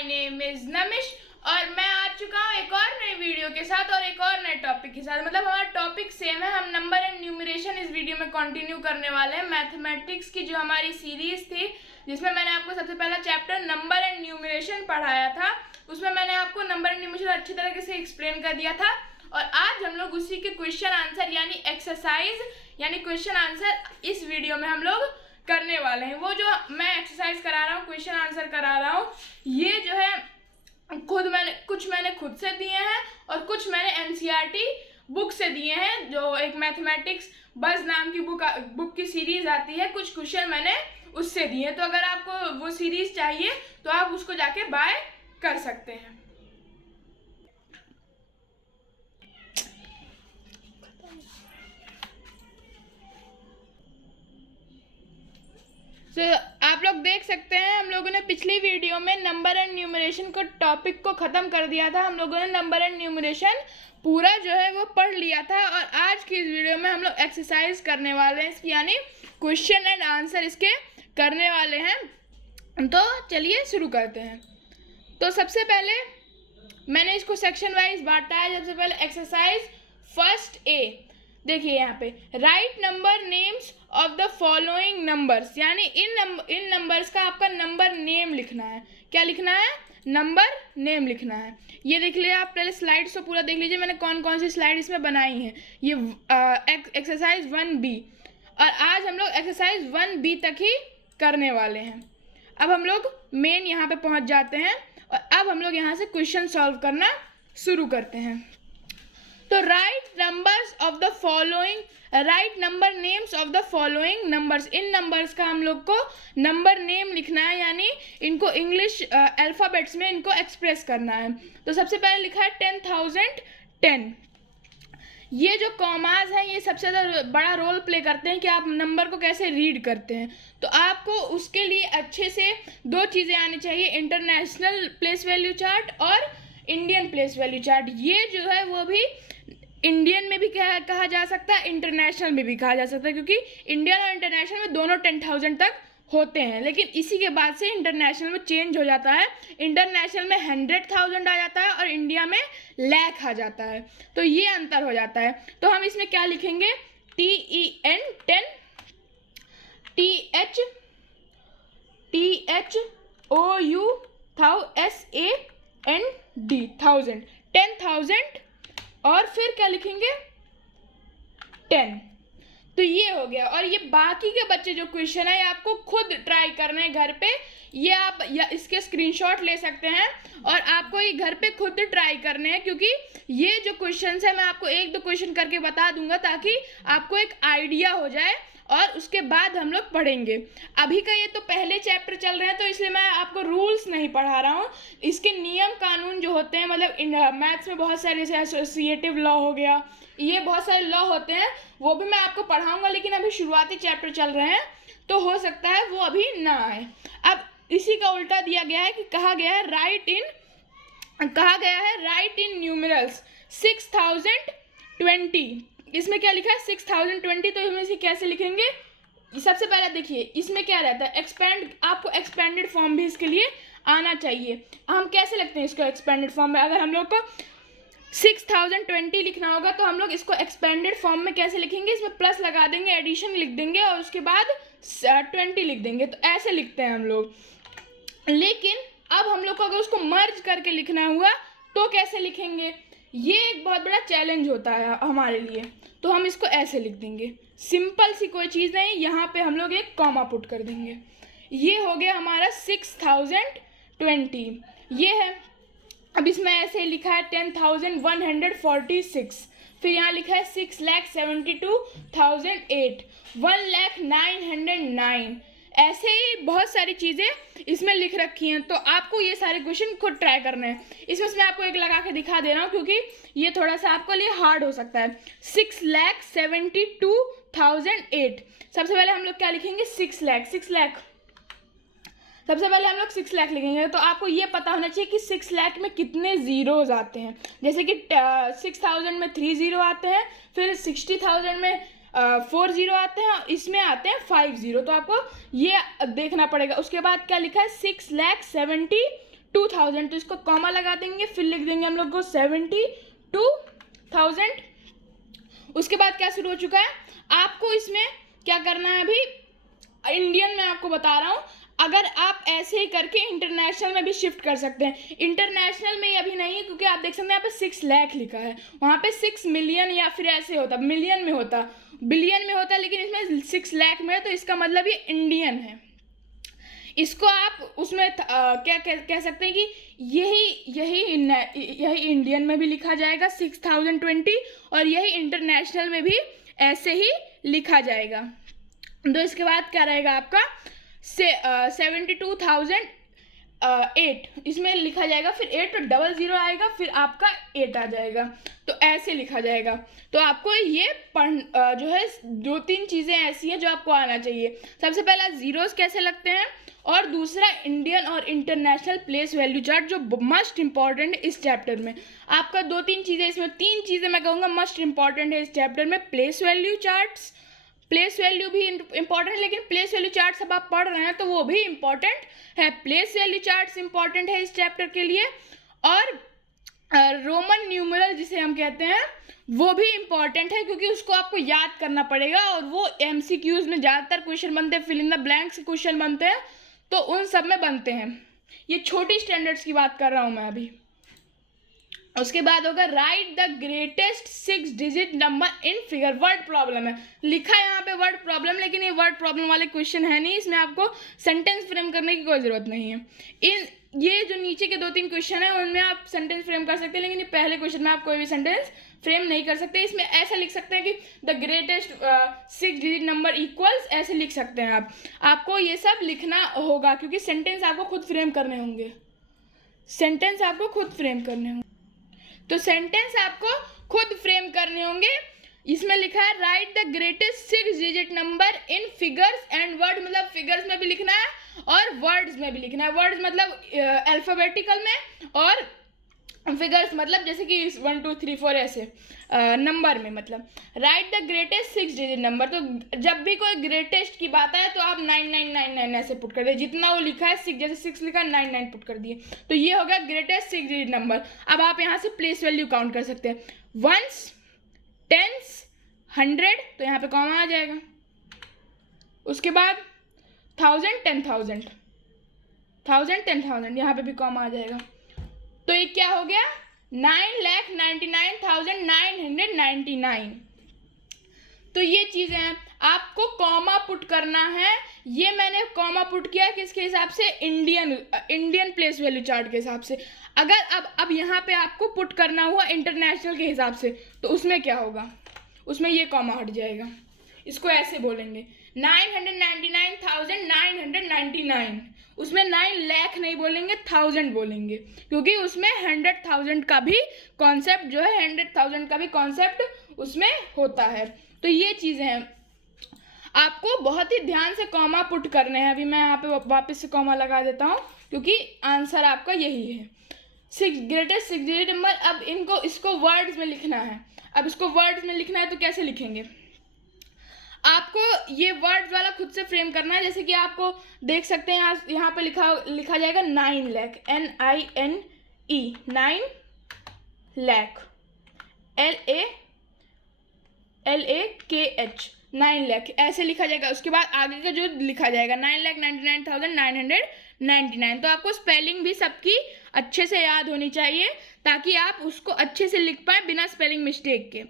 My name is Namish और मैं आ चुका हूँ एक और नई वीडियो के साथ और एक और नए टॉपिक के साथ। मतलब हमारा टॉपिक सेम है, हम नंबर एंड न्यूमरेशन इस वीडियो में कंटिन्यू करने वाले हैं। मैथमेटिक्स की जो हमारी सीरीज थी जिसमें मैंने आपको सबसे पहला चैप्टर नंबर एंड न्यूमरेशन पढ़ाया था, उसमें मैंने आपको नंबर एंड न्यूमरेशन अच्छी तरीके से एक्सप्लेन कर दिया था। और आज हम लोग उसी के क्वेश्चन आंसर यानी एक्सरसाइज यानी क्वेश्चन आंसर इस वीडियो में हम लोग करने वाले हैं। वो जो मैं एक्सरसाइज करा रहा हूँ, क्वेश्चन आंसर करा रहा हूँ, ये जो है मैंने खुद से दिए हैं और कुछ मैंने एनसीईआरटी बुक से दिए हैं, जो एक मैथमेटिक्स बज़ नाम की बुक की सीरीज आती है। कुछ क्वेश्चन मैंने उससे दिए हैं, तो अगर आपको वो सीरीज चाहिए तो आप उसको जाके बाय कर सकते हैं। तो आप लोग देख सकते हैं हम लोगों ने पिछली वीडियो में नंबर एंड न्यूमरेशन को टॉपिक को ख़त्म कर दिया था। हम लोगों ने नंबर एंड न्यूमरेशन पूरा जो है वो पढ़ लिया था और आज की इस वीडियो में हम लोग एक्सरसाइज करने वाले हैं इसकी, यानी क्वेश्चन एंड आंसर इसके करने वाले हैं। तो चलिए शुरू करते हैं। तो सबसे पहले मैंने इसको सेक्शन वाइज बांटा है। सबसे पहले एक्सरसाइज फर्स्ट ए, देखिए यहाँ पे right number names of the following numbers, यानी इन नंबर्स का आपका नंबर नेम लिखना है। क्या लिखना है? नंबर नेम लिखना है। ये देख लिया आप, पहले स्लाइड्स तो पूरा देख लीजिए मैंने कौन कौन सी स्लाइड इसमें बनाई है। ये एक्सरसाइज 1B और आज हम लोग एक्सरसाइज 1B तक ही करने वाले हैं। अब हम लोग मेन यहाँ पे पहुँच जाते हैं और अब हम लोग यहाँ से क्वेश्चन सॉल्व करना शुरू करते हैं। तो right number names of the following numbers, in numbers का हम लोग को नंबर नेम लिखना है, यानी इनको इंग्लिश अल्फ़ाबेट्स में इनको एक्सप्रेस करना है। तो सबसे पहले लिखा है 10,010। ये जो कॉमाज हैं ये सबसे ज़्यादा बड़ा रोल प्ले करते हैं कि आप नंबर को कैसे रीड करते हैं। तो आपको उसके लिए अच्छे से दो चीज़ें आनी चाहिए, इंटरनेशनल प्लेस वैल्यू चार्ट और इंडियन प्लेस वैल्यू चार्ट। ये जो है वो भी इंडियन में भी कहा जा सकता है, इंटरनेशनल में भी कहा जा सकता है, क्योंकि इंडियन और इंटरनेशनल में दोनों 10,000 तक होते हैं। लेकिन इसी के बाद से इंटरनेशनल में चेंज हो जाता है, इंटरनेशनल में 100,000 आ जाता है और इंडिया में लाख आ जाता है। तो ये अंतर हो जाता है। तो हम इसमें क्या लिखेंगे? TEN 10, THOU SAND 10,000 और फिर क्या लिखेंगे? 10। तो ये हो गया। और ये बाकी के बच्चे जो क्वेश्चन है आपको खुद ट्राई करना है घर पे। ये आप या इसके स्क्रीनशॉट ले सकते हैं और आपको ये घर पे खुद ट्राई करने हैं, क्योंकि ये जो क्वेश्चन है मैं आपको एक दो क्वेश्चन करके बता दूंगा ताकि आपको एक आइडिया हो जाए और उसके बाद हम लोग पढ़ेंगे। अभी का ये तो पहले चैप्टर चल रहे हैं तो इसलिए मैं आपको रूल्स नहीं पढ़ा रहा हूँ। इसके नियम कानून जो होते हैं, मतलब मैथ्स में बहुत सारे जैसे एसोसिएटिव लॉ हो गया, ये बहुत सारे लॉ होते हैं, वो भी मैं आपको पढ़ाऊँगा। लेकिन अभी शुरुआती चैप्टर चल रहे हैं तो हो सकता है वो अभी ना आए। अब इसी का उल्टा दिया गया है कि कहा गया है राइट इन न्यूमरल्स 6,020। इसमें क्या लिखा है? 6,020। तो इसमें से कैसे लिखेंगे? सबसे पहले देखिए इसमें क्या रहता है, आपको एक्सपेंडेड फॉर्म भी इसके लिए आना चाहिए। हम कैसे लिखते हैं इसको एक्सपेंडेड फॉर्म में? अगर हम लोग को 6,020 लिखना होगा तो हम लोग इसको एक्सपेंडेड फॉर्म में कैसे लिखेंगे? इसमें प्लस लगा देंगे, एडिशन लिख देंगे और उसके बाद 20 लिख देंगे। तो ऐसे लिखते हैं हम लोग। लेकिन अब हम लोग को अगर उसको मर्ज करके लिखना हुआ तो कैसे लिखेंगे? ये एक बहुत बड़ा चैलेंज होता है हमारे लिए। तो हम इसको ऐसे लिख देंगे, सिंपल सी कोई चीज़ नहीं, यहाँ पे हम लोग एक कॉमा पुट कर देंगे। ये हो गया हमारा 6,020, ये है। अब इसमें ऐसे लिखा है 10,146, फिर यहाँ लिखा है 6,72,008, 1,09,909। ऐसे ही बहुत सारी चीज़ें इसमें लिख रखी हैं। तो आपको ये सारे क्वेश्चन खुद ट्राई करने हैं। इसमें मैं आपको एक लगा के दिखा दे रहा हूँ क्योंकि ये थोड़ा सा आपके लिए हार्ड हो सकता है। 6,72,008। सबसे पहले हम लोग क्या लिखेंगे? 6 लाख। सबसे पहले हम लोग 6 लाख लिखेंगे। तो आपको ये पता होना चाहिए कि 6 लाख में कितने ज़ीरोज़ आते हैं। जैसे कि 6,000 में 3 ज़ीरो आते हैं, फिर 60,000 में 4 ज़ीरो आते हैं, इसमें आते हैं 5 ज़ीरो। तो आपको ये देखना पड़ेगा। उसके बाद क्या लिखा है? 6,70,000 2000, तो इसको कॉमा लगा देंगे, फिर लिख देंगे हम लोग को 72,000। उसके बाद क्या शुरू हो चुका है, आपको इसमें क्या करना है, अभी इंडियन में आपको बता रहा हूँ, अगर आप ऐसे ही करके इंटरनेशनल में भी शिफ्ट कर सकते हैं। इंटरनेशनल में अभी नहीं है क्योंकि आप देख सकते हैं यहाँ पे 6 लाख लिखा है, वहाँ पे 6 मिलियन या फिर ऐसे होता, मिलियन में होता, बिलियन में होता, लेकिन इसमें 6 लाख में है, तो इसका मतलब ये इंडियन है। इसको आप उसमें क्या कह सकते हैं कि यही इंडियन में भी लिखा जाएगा 6020, और यही इंटरनेशनल में भी ऐसे ही लिखा जाएगा। तो इसके बाद क्या रहेगा आपका 72,008 इसमें लिखा जाएगा, फिर 800 आएगा, फिर आपका 8 आ जाएगा, तो ऐसे लिखा जाएगा। तो आपको ये जो है 2-3 चीज़ें ऐसी हैं जो आपको आना चाहिए। सबसे पहला जीरोस कैसे लगते हैं, और दूसरा इंडियन और इंटरनेशनल प्लेस वैल्यू चार्ट जो मस्ट इंपॉर्टेंट है इस चैप्टर में। आपका 2-3 चीज़ें इसमें, 3 चीज़ें मैं कहूँगा मस्ट इंपॉर्टेंट है इस चैप्टर में। Place value charts, place value भी इंपॉर्टेंट है, लेकिन प्लेस वैल्यू चार्ट्स अब आप पढ़ रहे हैं तो वो भी इंपॉर्टेंट है। प्लेस वैल्यू चार्ट्स इंपॉर्टेंट है इस चैप्टर के लिए, और रोमन न्यूमरल जिसे हम कहते हैं वो भी इंपॉर्टेंट है, क्योंकि उसको आपको याद करना पड़ेगा, और वो MCQs में ज़्यादातर क्वेश्चन बनते हैं, फिल इन द ब्लैंक्स के क्वेश्चन बनते हैं, तो उन सब में बनते हैं। ये छोटी स्टैंडर्ड्स की बात कर रहा हूँ मैं अभी। उसके बाद होगा right the greatest 6 digit number in figure. Word problem है, लिखा है यहाँ पे वर्ड प्रॉब्लम, लेकिन ये वर्ड प्रॉब्लम वाले क्वेश्चन है नहीं, इसमें आपको सेंटेंस फ्रेम करने की कोई ज़रूरत नहीं है। ये जो नीचे के 2-3 क्वेश्चन है उनमें आप सेंटेंस फ्रेम कर सकते हैं, लेकिन ये पहले क्वेश्चन में आप कोई भी सेंटेंस फ्रेम नहीं कर सकते। इसमें ऐसा लिख सकते हैं कि the greatest 6 digit number equals, ऐसे लिख सकते हैं आप। आपको ये सब लिखना होगा क्योंकि सेंटेंस आपको खुद फ्रेम करने होंगे, सेंटेंस आपको खुद फ्रेम करने होंगे, तो सेंटेंस आपको खुद फ्रेम करने होंगे। इसमें लिखा है right the greatest 6 digit number in figures and word, मतलब फिगर्स में भी लिखना है और वर्ड्स में भी लिखना है। वर्ड्स मतलब अल्फाबेटिकल में, और फिगर्स मतलब जैसे कि 1 2 3 4 ऐसे नंबर में। मतलब right the greatest 6 digit number, तो जब भी कोई ग्रेटेस्ट की बात आए तो आप 9999 ऐसे पुट कर दिए, जितना वो लिखा है 6, जैसे 6 लिखा 99 पुट कर दिए, तो ये हो गया ग्रेटेस्ट 6 डिजिट नंबर। अब आप यहाँ से प्लेस वैल्यू काउंट कर सकते हैं, 1s 10s 100, तो यहाँ पे कॉमा आ जाएगा। उसके बाद 1000 10,000 1000 10,000 यहाँ पे भी कॉमा आ जाएगा, तो ये क्या हो गया 9,99,999। तो ये चीज़ें हैं, आपको कॉमा पुट करना है। ये मैंने कॉमा पुट किया किसके हिसाब से, इंडियन प्लेस वैल्यू चार्ट के हिसाब से। अगर अब यहाँ पे आपको पुट करना हुआ इंटरनेशनल के हिसाब से, तो उसमें क्या होगा, उसमें ये कॉमा हट जाएगा। इसको ऐसे बोलेंगे 999,999, उसमें 9 लाख नहीं बोलेंगे, 1000 बोलेंगे, क्योंकि उसमें 100,000 का भी कॉन्सेप्ट जो है, 100,000 का भी कॉन्सेप्ट उसमें होता है। तो ये चीज़ें हैं, आपको बहुत ही ध्यान से कॉमा पुट करने हैं। अभी मैं यहाँ पे वापस से कॉमा लगा देता हूँ, क्योंकि आंसर आपका यही है, 6 ग्रेटेस्ट 6 डिजिट नंबर। अब इसको वर्ड्स में लिखना है। अब इसको वर्ड्स में लिखना है तो कैसे लिखेंगे, आपको ये वर्ड्स वाला खुद से फ्रेम करना है। जैसे कि आपको देख सकते हैं यहाँ पे लिखा जाएगा 9 लाख, NINE 9 लाख, LAKH 9 लाख, ऐसे लिखा जाएगा। उसके बाद आगे का जो लिखा जाएगा 9,99,999। तो आपको स्पेलिंग भी सबकी अच्छे से याद होनी चाहिए, ताकि आप उसको अच्छे से लिख पाए बिना स्पेलिंग मिस्टेक के।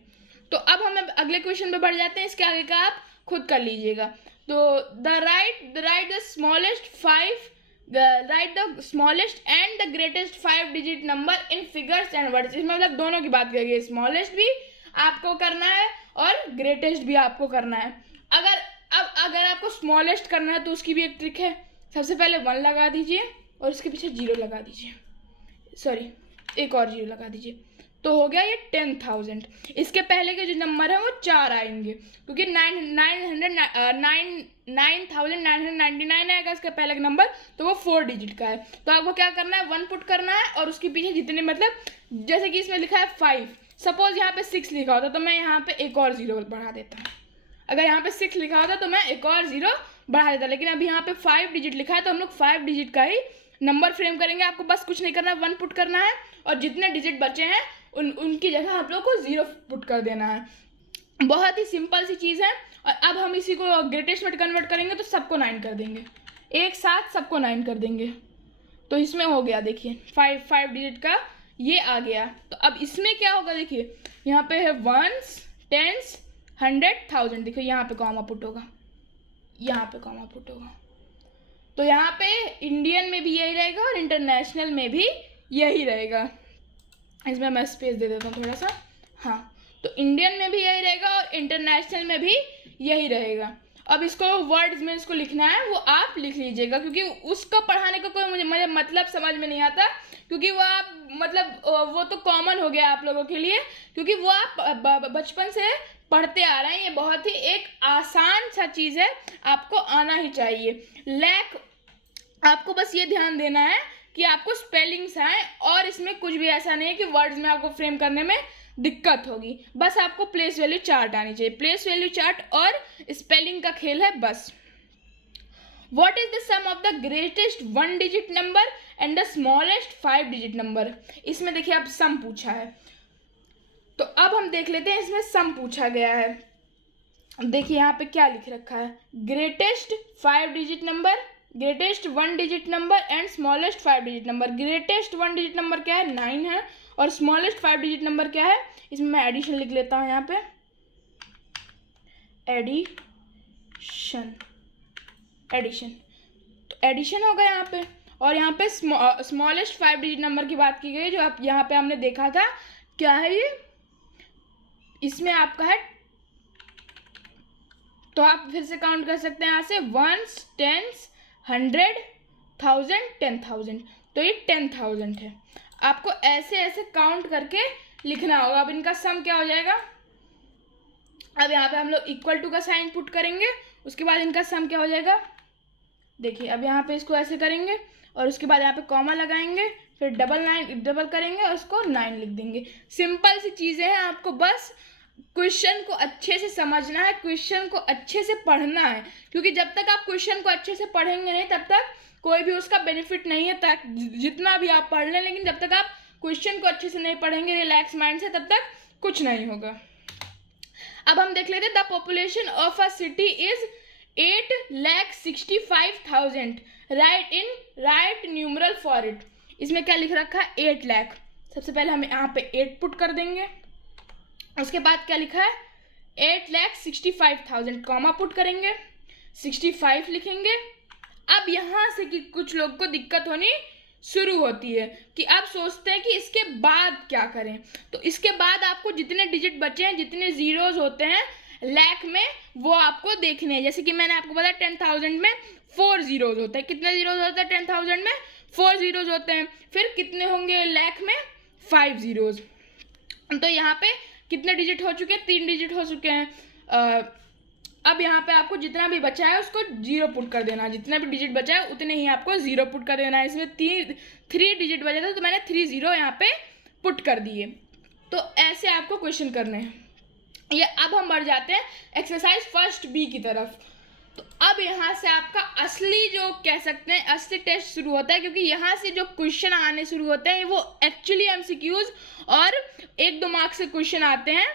तो अब हम अगले क्वेश्चन पे बढ़ जाते हैं, इसके आगे का आप खुद कर लीजिएगा। तो right the smallest and the greatest 5 digit number in figures and words. इसमें मतलब दोनों की बात करेंगे, स्मॉलेस्ट भी आपको करना है और ग्रेटेस्ट भी आपको करना है। अगर आपको स्मॉलेस्ट करना है तो उसकी भी एक ट्रिक है। सबसे पहले 1 लगा दीजिए और उसके पीछे 0 लगा दीजिए, सॉरी एक और 0 लगा दीजिए, तो हो गया ये 10,000। इसके पहले के जो नंबर है वो 4 आएंगे, क्योंकि 9,999 आएगा इसका पहले का नंबर, तो वो 4 डिजिट का है। तो आपको क्या करना है, 1 पुट करना है और उसके पीछे जितने, मतलब जैसे कि इसमें लिखा है 5, सपोज यहाँ पे 6 लिखा होता तो मैं यहाँ पे एक और 0 बढ़ा देता। अगर यहाँ पे 6 लिखा होता तो मैं एक और 0 बढ़ा देता, लेकिन अब यहाँ पे 5 डिजिट लिखा है तो हम लोग 5 डिजिट का ही नंबर फ्रेम करेंगे। आपको बस कुछ नहीं करना है, 1 पुट करना है और जितने डिजिट बचे हैं उनकी जगह आप लोग को 0 पुट कर देना है। बहुत ही सिंपल सी चीज़ है। और अब हम इसी को ग्रेटेस्ट में कन्वर्ट करेंगे तो सबको 9 कर देंगे, एक साथ सबको 9 कर देंगे। तो इसमें हो गया, देखिए 5 डिजिट का ये आ गया। तो अब इसमें क्या होगा, देखिए यहाँ पे है 1s, 10s, 100, 1000। देखिए यहाँ पे कॉमा पुट होगा, यहाँ पे कॉमा पुट होगा। तो यहाँ पे इंडियन में भी यही रहेगा और इंटरनेशनल में भी यही रहेगा। इसमें मैं स्पेस दे देता हूँ थोड़ा सा। हाँ, तो इंडियन में भी यही रहेगा और इंटरनेशनल में भी यही रहेगा। अब इसको वर्ड्स में इसको लिखना है, वो आप लिख लीजिएगा, क्योंकि उसको पढ़ाने का कोई मुझे मतलब समझ में नहीं आता, क्योंकि वो आप मतलब वो तो कॉमन हो गया आप लोगों के लिए, क्योंकि वो आप बचपन से पढ़ते आ रहे हैं। ये बहुत ही एक आसान सा चीज़ है, आपको आना ही चाहिए। आपको बस ये ध्यान देना है कि आपको स्पेलिंग्स आए, और इसमें कुछ भी ऐसा नहीं है कि वर्ड्स में आपको फ्रेम करने में दिक्कत होगी। बस आपको प्लेस वैल्यू चार्ट आनी चाहिए, प्लेस वैल्यू चार्ट और स्पेलिंग का खेल है बस। What is the sum of the greatest 1 digit number and the smallest 5 digit number? इसमें देखिए अब सम पूछा है, तो अब हम देख लेते हैं इसमें सम पूछा गया है। देखिए यहाँ पे क्या लिख रखा है, greatest 5 digit number, greatest 1 digit number and smallest 5 digit number. Greatest 1 digit number क्या है, 9 है, और स्मॉलेस्ट 5 डिजिट नंबर क्या है, इसमें मैं एडिशन लिख लेता हूँ यहाँ पे, एडिशन। तो एडिशन होगा यहाँ पे। और यहाँ पे स्मॉलेस्ट 5 डिजिट नंबर की बात की गई, जो आप यहाँ पे हमने देखा था, क्या है ये, इसमें आपका है, तो आप फिर से काउंट कर सकते हैं यहाँ से 1s, 10s, 100, 1000, 10,000। तो ये 10,000 है। आपको ऐसे ऐसे काउंट करके लिखना होगा। अब इनका सम क्या हो जाएगा, अब यहाँ पे हम लोग इक्वल टू का साइन पुट करेंगे, उसके बाद इनका सम क्या हो जाएगा, देखिए अब यहाँ पे इसको ऐसे करेंगे और उसके बाद यहाँ पे कॉमा लगाएंगे, फिर डबल करेंगे और उसको 9 लिख देंगे। सिंपल सी चीज़ें हैं, आपको बस क्वेश्चन को अच्छे से समझना है, क्वेश्चन को अच्छे से पढ़ना है, क्योंकि जब तक आप क्वेश्चन को अच्छे से पढ़ेंगे नहीं तब तक कोई भी उसका बेनिफिट नहीं है। तक जितना भी आप पढ़ लें, लेकिन जब तक आप क्वेश्चन को अच्छे से नहीं पढ़ेंगे रिलैक्स माइंड से, तब तक कुछ नहीं होगा। अब हम देख लेते हैं, the population of a city is 8,65,000, right numeral for it. इसमें क्या लिख रखा है, 8 लाख। सबसे पहले हम यहाँ पे 8 पुट कर देंगे, उसके बाद क्या लिखा है 8,65,000, कॉमा पुट करेंगे, 65 लिखेंगे। अब यहाँ से कि कुछ लोग को दिक्कत होनी शुरू होती है कि आप सोचते हैं कि इसके बाद क्या करें। तो इसके बाद आपको जितने डिजिट बचे हैं, जितने जीरोज होते हैं लाख में, वो आपको देखने हैं। जैसे कि मैंने आपको बताया 10,000 में 4 जीरोज होते हैं। कितने जीरोज होते हैं 10,000 में, 4 जीरोज होते हैं। फिर कितने होंगे लाख में, 5 जीरोज। तो यहाँ पे कितने डिजिट हो चुके हैं, 3 डिजिट हो चुके हैं। अब यहाँ पे आपको जितना भी बचा है उसको 0 पुट कर देना है, जितना भी डिजिट बचा है उतने ही आपको 0 पुट कर देना है। इसमें 3 डिजिट बचा था तो मैंने 3 0 यहाँ पे पुट कर दिए। तो ऐसे आपको क्वेश्चन करने हैं। ये अब हम बढ़ जाते हैं एक्सरसाइज फर्स्ट बी की तरफ। तो अब यहाँ से आपका असली जो कह सकते हैं असली टेस्ट शुरू होता है, क्योंकि यहाँ से जो क्वेश्चन आने शुरू होते हैं वो एक्चुअली MCQs और 1-2 मार्क्स से क्वेश्चन आते हैं।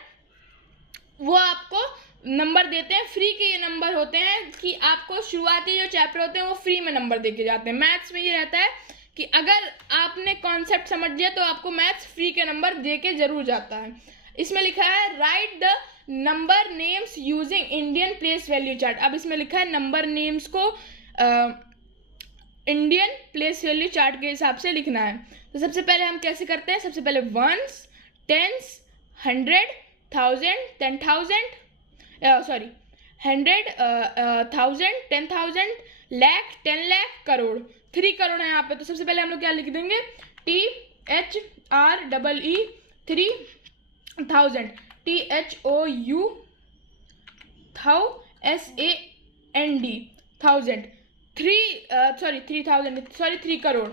वो आपको नंबर देते हैं, फ्री के ये नंबर होते हैं कि आपको शुरुआती जो चैप्टर होते हैं वो फ्री में नंबर देके जाते हैं। मैथ्स में ये रहता है कि अगर आपने कॉन्सेप्ट समझ लिया तो आपको मैथ्स फ्री के नंबर दे के जरूर जाता है। इसमें लिखा है right the number names using Indian place value chart. अब इसमें लिखा है नंबर नेम्स को इंडियन प्लेस वैल्यू चार्ट के हिसाब से लिखना है। तो सबसे पहले हम कैसे करते हैं, सबसे पहले 1s, 10s, 100, 1000, 10,000, 100, 1000, 10,000, लाख, 10 लाख, करोड़, 3 करोड़ है यहाँ पे। तो सबसे पहले हम लोग क्या लिख देंगे, THREE 3,000, THOU SAND 1000, 3 crore,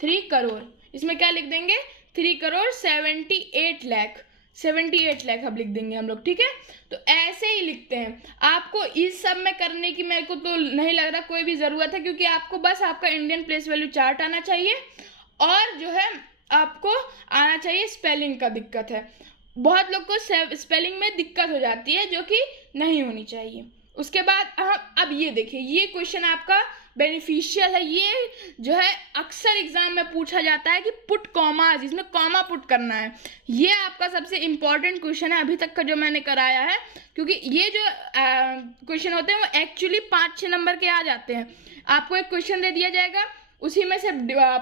3 crore. इसमें क्या लिख देंगे 3 करोड़ 78 लाख, 78 लाख अब लिख देंगे हम लोग, ठीक है। तो ऐसे ही लिखते हैं। आपको इस सब में करने की मेरे को तो नहीं लग रहा कोई भी ज़रूरत है, क्योंकि आपको बस आपका इंडियन प्लेस वैल्यू चार्ट आना चाहिए और जो है आपको आना चाहिए स्पेलिंग का दिक्कत है। बहुत लोग को स्पेलिंग में दिक्कत हो जाती है जो कि नहीं होनी चाहिए। उसके बाद हम अब ये देखिए, ये क्वेश्चन आपका बेनिफिशियल है। ये जो है अक्सर एग्जाम में पूछा जाता है कि पुट कॉमाज, इसमें कॉमा पुट करना है। ये आपका सबसे इम्पॉर्टेंट क्वेश्चन है अभी तक का जो मैंने कराया है, क्योंकि ये जो क्वेश्चन होते हैं वो एक्चुअली 5-6 नंबर के आ जाते हैं। आपको एक क्वेश्चन दे दिया जाएगा, उसी में से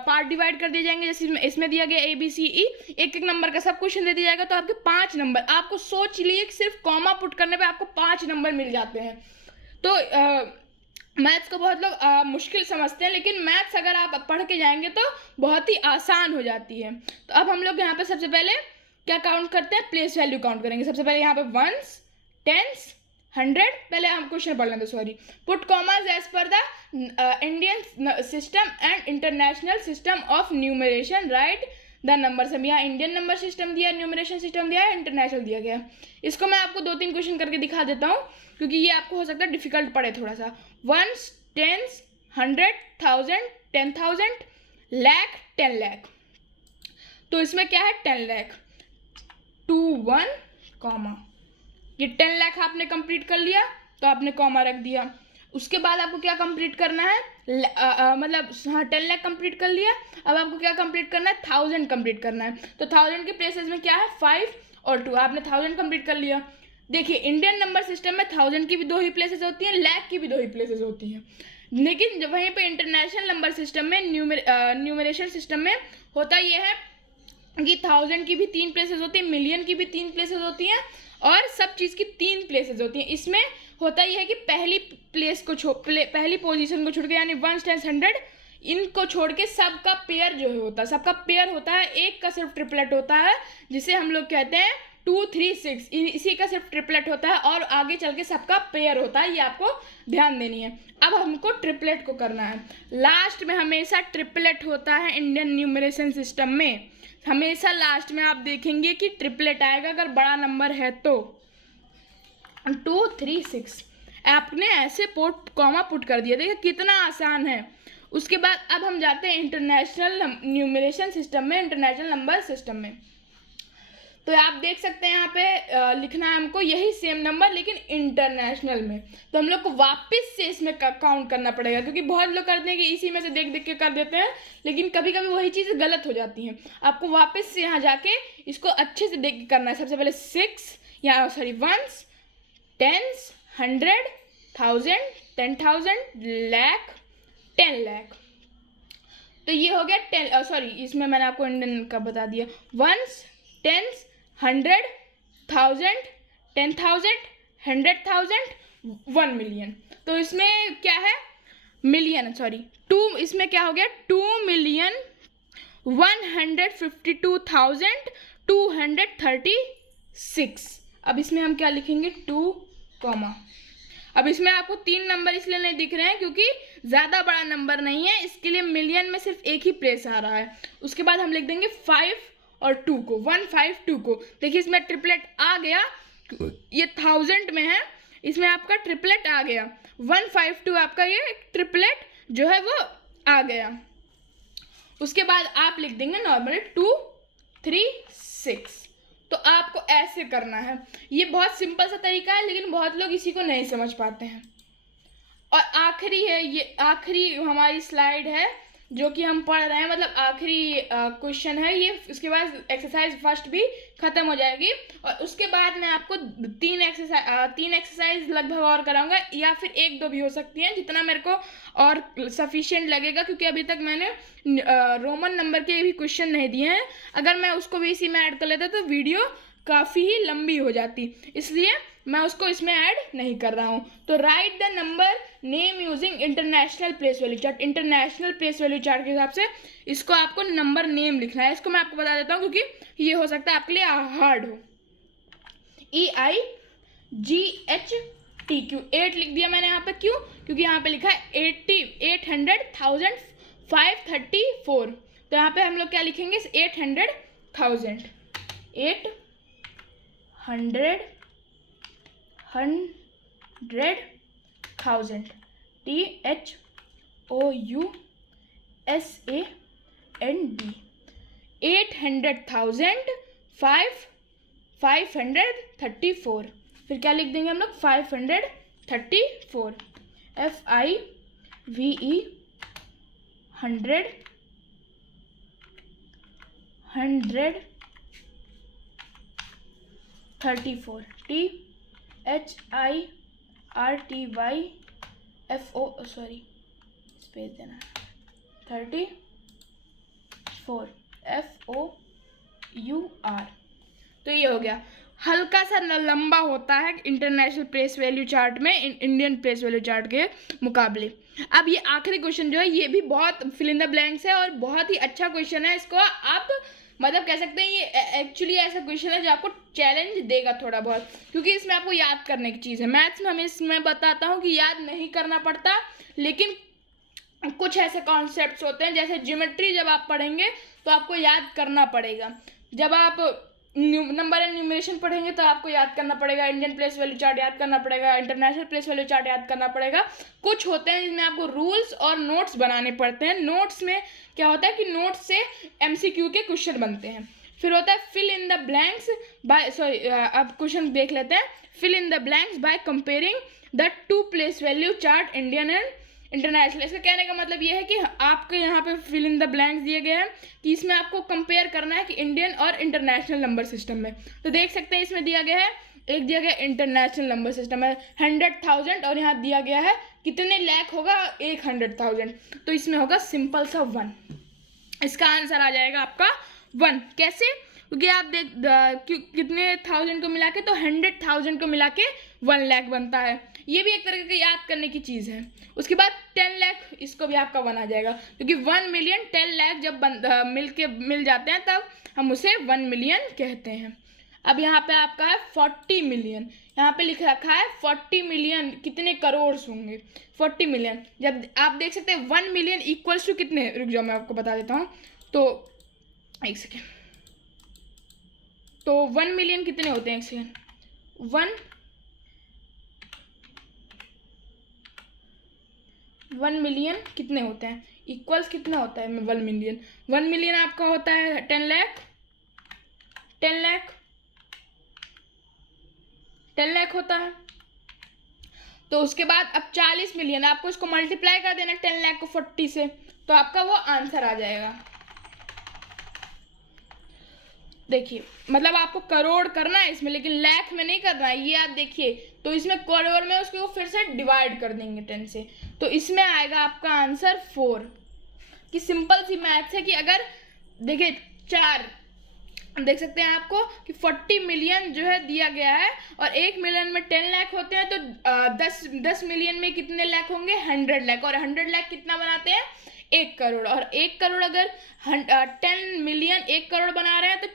पार्ट डिवाइड कर दिए जाएंगे। जैसे इसमें दिया गया ABCE, एक एक नंबर का सब क्वेश्चन दे दिया जाएगा, तो आपके 5 नंबर आपको सोच लिए कि सिर्फ कॉमा पुट करने पे आपको 5 नंबर मिल जाते हैं। तो मैथ्स को बहुत लोग मुश्किल समझते हैं, लेकिन मैथ्स अगर आप पढ़ के जाएंगे तो बहुत ही आसान हो जाती है। तो अब हम लोग यहाँ पे सबसे पहले क्या काउंट करते हैं, प्लेस वैल्यू काउंट करेंगे। सबसे पहले यहाँ पे वंस, टेंस, 100, पहले हम क्वेश्चन पढ़ लेंगे, sorry. Put commas as per the Indian system and international system of numeration, write the numbers. अब यहाँ इंडियन नंबर सिस्टम दिया, न्यूमरेशन सिस्टम दिया है, इंटरनेशनल दिया गया। इसको मैं आपको 2-3 क्वेश्चन करके दिखा देता हूँ, क्योंकि ये आपको हो सकता है डिफिकल्ट पड़े थोड़ा सा। Ones, tens, 100, 1000, 10,000, lakh, 10 lakh. तो इसमें क्या है, 10 लाख, 2 1 कॉमा, ये 10 लाख आपने कंप्लीट कर लिया तो आपने कॉमा रख दिया। उसके बाद आपको क्या कंप्लीट करना है, मतलब हाँ 10 लाख कंप्लीट कर लिया। अब आपको क्या कंप्लीट करना है, 1000 कंप्लीट करना है। तो 1000 के प्लेसेस में क्या है, 5 और 2, आपने 1000 कंप्लीट कर लिया। देखिए इंडियन नंबर सिस्टम में 1000 की भी 2 ही प्लेसेस होती हैं, लाख की भी 2 ही प्लेसेस होती हैं, लेकिन जब वहीं पे इंटरनेशनल नंबर सिस्टम में न्यूमरेशन सिस्टम में होता ये है कि 1000 की भी 3 प्लेसेस होती हैं, मिलियन की भी 3 प्लेसेस होती हैं और सब चीज़ की 3 प्लेसेस होती हैं। इसमें होता यह है कि पहली प्लेस को पहली पोजीशन को छोड़ के, यानी 1 10 100 इनको छोड़ के सबका पेयर जो होता है, सबका पेयर होता है, एक का सिर्फ ट्रिपलेट होता है, जिसे हम लोग कहते हैं 2 3 6, इसी का सिर्फ ट्रिपलेट होता है और आगे चल के सबका पेयर होता है। ये आपको ध्यान देनी है। अब हमको ट्रिपलेट को करना है। लास्ट में हमेशा ट्रिपलेट होता है इंडियन न्यूमरेशन सिस्टम में, हमेशा लास्ट में आप देखेंगे कि ट्रिपलेट आएगा अगर बड़ा नंबर है तो। 2 3 6 आपने ऐसे कॉमा पुट कर दिया, देखिए कितना आसान है। उसके बाद अब हम जाते हैं इंटरनेशनल न्यूमरेशन सिस्टम में, इंटरनेशनल नंबर सिस्टम में। तो आप देख सकते हैं यहाँ पे लिखना है हमको यही सेम नंबर लेकिन इंटरनेशनल में। तो हम लोग को वापस से इसमें काउंट करना पड़ेगा, क्योंकि बहुत लोग करते हैं कि इसी में से देख देख के कर देते हैं, लेकिन कभी कभी वही चीज़ गलत हो जाती हैं। आपको वापस से यहाँ जाके इसको अच्छे से देख के करना है। सबसे पहले 6 या sorry ones, tens, 100, 1000, 10,000, lakh, 10 lakh. तो ये हो गया 10, सॉरी इसमें मैंने आपको इंडियन का बता दिया। Ones, tens, 100, 1000, 10,000, 100,000, 1 million. तो इसमें क्या है, मिलियन सॉरी 2, इसमें क्या हो गया 2,152,236। अब इसमें हम क्या लिखेंगे 2 कॉमा। अब इसमें आपको 3 नंबर इसलिए नहीं दिख रहे हैं क्योंकि ज़्यादा बड़ा नंबर नहीं है, इसके लिए मिलियन में सिर्फ एक ही प्लेस आ रहा है। उसके बाद हम लिख देंगे 5 और 2 को, 152 को। देखिए इसमें ट्रिपलेट आ गया, ये 1000 में है, इसमें आपका ट्रिपलेट आ गया। 152 आपका ये ट्रिपलेट जो है वो आ गया। उसके बाद आप लिख देंगे नॉर्मली 2 3 6। तो आपको ऐसे करना है। ये बहुत सिंपल सा तरीका है, लेकिन बहुत लोग इसी को नहीं समझ पाते हैं। और आखिरी है, ये आखिरी हमारी स्लाइड है जो कि हम पढ़ रहे हैं, मतलब आखिरी क्वेश्चन है ये। उसके बाद एक्सरसाइज फर्स्ट भी ख़त्म हो जाएगी और उसके बाद मैं आपको 3 एक्सरसाइज लगभग और कराऊंगा, या फिर 1-2 भी हो सकती हैं, जितना मेरे को और सफिशिएंट लगेगा, क्योंकि अभी तक मैंने रोमन नंबर के भी क्वेश्चन नहीं दिए हैं। अगर मैं उसको भी इसी में ऐड कर लेता तो वीडियो काफ़ी ही लंबी हो जाती, इसलिए मैं उसको इसमें ऐड नहीं कर रहा हूँ। तो right the number name using international place value chart. International place value chart के हिसाब से इसको आपको नंबर नेम लिखना है। इसको मैं आपको बता देता हूँ क्योंकि ये हो सकता है आपके लिए हार्ड हो। EIGHTQ 8 लिख दिया मैंने यहाँ पे, क्यों? क्योंकि यहाँ पे लिखा है 800,534। तो यहाँ पे हम लोग क्या लिखेंगे 800,000, 8 100,000 THOUSAND 800,000 534। फिर क्या लिख देंगे हम लोग 534 FIVE 100 134 THIRTYFO सॉरी स्पेस देना 34 FOUR। तो ये हो गया। हल्का सा लंबा होता है इंटरनेशनल प्लेस वैल्यू चार्ट में इंडियन प्लेस वैल्यू चार्ट के मुकाबले। अब ये आखिरी क्वेश्चन जो है ये भी बहुत फिल इन द ब्लैंक्स है और बहुत ही अच्छा क्वेश्चन है। इसको आप मतलब कह सकते हैं ये एक्चुअली ऐसा क्वेश्चन है जो आपको चैलेंज देगा थोड़ा बहुत, क्योंकि इसमें आपको याद करने की चीज़ है। मैथ्स में हमें इसमें बताता हूँ कि याद नहीं करना पड़ता, लेकिन कुछ ऐसे कॉन्सेप्ट्स होते हैं जैसे ज्योमेट्री जब आप पढ़ेंगे तो आपको याद करना पड़ेगा। जब आप नंबर एंड न्यूमरेशन पढ़ेंगे तो आपको याद करना पड़ेगा, इंडियन प्लेस वैल्यू चार्ट याद करना पड़ेगा, इंटरनेशनल प्लेस वैल्यू चार्ट याद करना पड़ेगा। कुछ होते हैं जिसमें आपको रूल्स और नोट्स बनाने पड़ते हैं। नोट्स में क्या होता है कि नोट्स से MCQ के क्वेश्चन बनते हैं। फिर होता है fill in the blanks by अब क्वेश्चन देख लेते हैं। Fill in the blanks by comparing the two place value chart Indian and international. इसका कहने का मतलब ये है कि आपके यहाँ पे फिल इन द ब्लैंक्स दिए गए हैं कि इसमें आपको कंपेयर करना है कि इंडियन और इंटरनेशनल नंबर सिस्टम में। तो देख सकते हैं इसमें दिया गया है, एक दिया गया इंटरनेशनल नंबर सिस्टम है 100,000 और यहाँ दिया गया है कितने लाख होगा 100,000। तो इसमें होगा सिंपल सा 1। इसका आंसर आ जाएगा आपका 1। कैसे? क्योंकि आप देख कितने थाउजेंड को मिला के तो 100,000 को मिला के 1 लाख बनता है। ये भी एक तरह की याद करने की चीज़ है। उसके बाद 10 लाख, इसको भी आपका 1 आ जाएगा, क्योंकि 1 मिलियन 10 लाख जब मिल जाते हैं तब हम उसे 1 मिलियन कहते हैं। अब यहाँ पे आपका है 40 मिलियन, यहाँ पे लिख रखा है 40 मिलियन कितने करोड़ होंगे 40 मिलियन। जब आप देख सकते हैं 1 मिलियन इक्वल्स टू कितने, रुक जाओ मैं आपको बता देता हूँ। तो एक सेकेंड, तो 1 मिलियन कितने होते हैं, एक सेकेंड, 1 मिलियन कितने होते हैं, इक्वल्स कितना होता है 1 मिलियन। 1 मिलियन आपका होता है 10 लाख, 10 लाख, 10 लाख होता है। तो उसके बाद अब 40 मिलियन, आपको इसको मल्टीप्लाई कर देना 10 लाख को 40 से, तो आपका वो आंसर आ जाएगा। देखिए मतलब आपको करोड़ करना है इसमें, लेकिन लाख में नहीं करना है, ये आप देखिए। तो इसमें करोड़ में उसको फिर से डिवाइड कर देंगे 10 से, तो इसमें आएगा आपका आंसर 4। कि सिंपल सी मैथ्स है कि अगर देखिए 4 देख सकते हैं आपको कि 40 मिलियन जो है दिया गया है और 1 मिलियन में 10 लाख होते हैं, तो 10 मिलियन में कितने लाख होंगे 100 लाख, और 100 लाख कितना बनाते हैं 1 करोड़, और 1 करोड़ अगर 10 मिलियन 1 करोड़ बना रहे हैं तो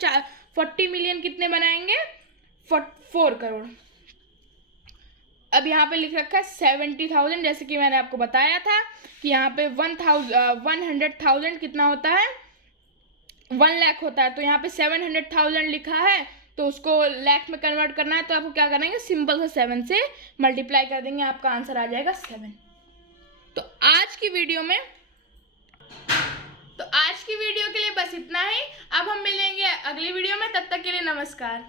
40 मिलियन कितने बनाएंगे 4 करोड़। अब यहाँ पे लिख रखा है 70,000, जैसे कि मैंने आपको बताया था कि यहाँ पे 100,000 कितना होता है 1 लाख होता है। तो यहाँ पे 700,000 लिखा है, तो उसको लाख में कन्वर्ट करना है, तो आपको क्या करेंगे सिंपल सा 7 से मल्टीप्लाई कर देंगे, आपका आंसर आ जाएगा 7। तो आज की वीडियो के लिए बस इतना ही। अब हम मिलेंगे अगली वीडियो में, तब तक के लिए नमस्कार।